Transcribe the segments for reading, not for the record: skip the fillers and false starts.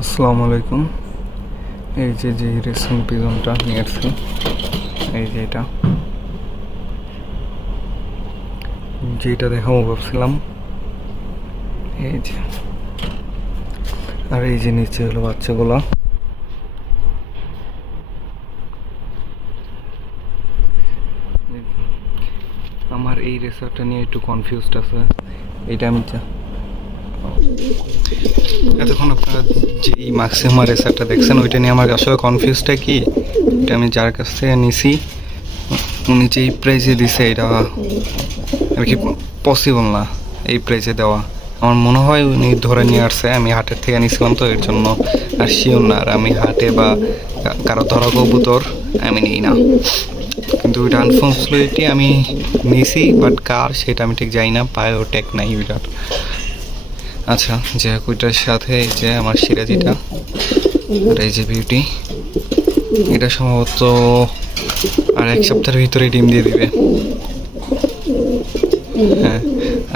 আসসালামু আলাইকুম। এই যে রেসিং পিজনটা নিয়ে আসছি, এই যে যেটা দেখাবো ভাবছিলাম, এই যে। আর এই যে নিচে হলো বাচ্চাগুলো। আমার এই রেসারটা নিয়ে একটু কনফিউজড আছে। এটা আমি এতক্ষণ আপনারা যে ম্যাক্সিমাম রেসারটা দেখছেন, ওইটা নিয়ে আমার আসলে কনফিউজটা কি, এটা আমি যার কাছ থেকে নিছি উনি যেই প্রাইসে দিছে এটা আর কি পসিবল না এই প্রাইসে দেওয়া। আমার মনে হয় উনি ধরে নিয়ে আসছে, আমি হাটের থেকে নিছিলাম তো এর জন্য আর শিওর না। আর আমি হাটে বা কারো ধরা কবুতর আমি নিই না, কিন্তু ওইটা আনফর্চুনেটলি আমি নিছি, বাট কার সেটা আমি ঠিক জানি না, বায়োটেক নাই ওইটার। আচ্ছা, যে ওইটার সাথে এই যে আমার সিরাজিটা আর এই যে বিউটি, এটা সম্ভবত আর এক সপ্তাহের ভিতরে ডিম দিয়ে দিবে। হ্যাঁ,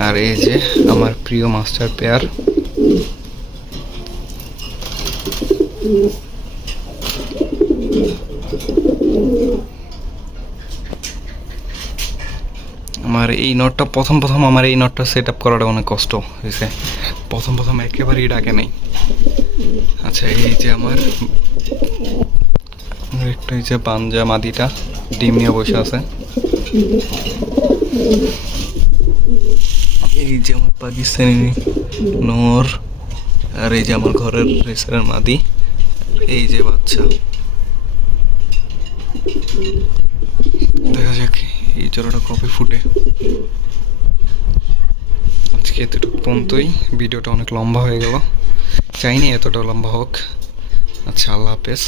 আর এই যে আমার প্রিয় মাস্টার পেয়ার, আমার এই নটটা প্রথম আমার এই নটটা সেট আপ করাটা অনেক কষ্ট হয়েছে। প্রথম একেবারেই ডাকে নাই। আচ্ছা, এই যে আমার একটা এই যে পাঞ্জা মাদিটা ডিম নিয়ে বসে আছে। এই যে আমার পাকিস্তানি নোর, আর এই যে আমার ঘরের রেসারের মাদি, এই যে বাচ্চা। দেখা যাক এই জোড়াটা কবে ফুটে। আজকে এতটুকু পর্যন্তই, ভিডিওটা অনেক লম্বা হয়ে গেল, চাইনি এতটা লম্বা হোক। আচ্ছা, আল্লাহ হাফেজ।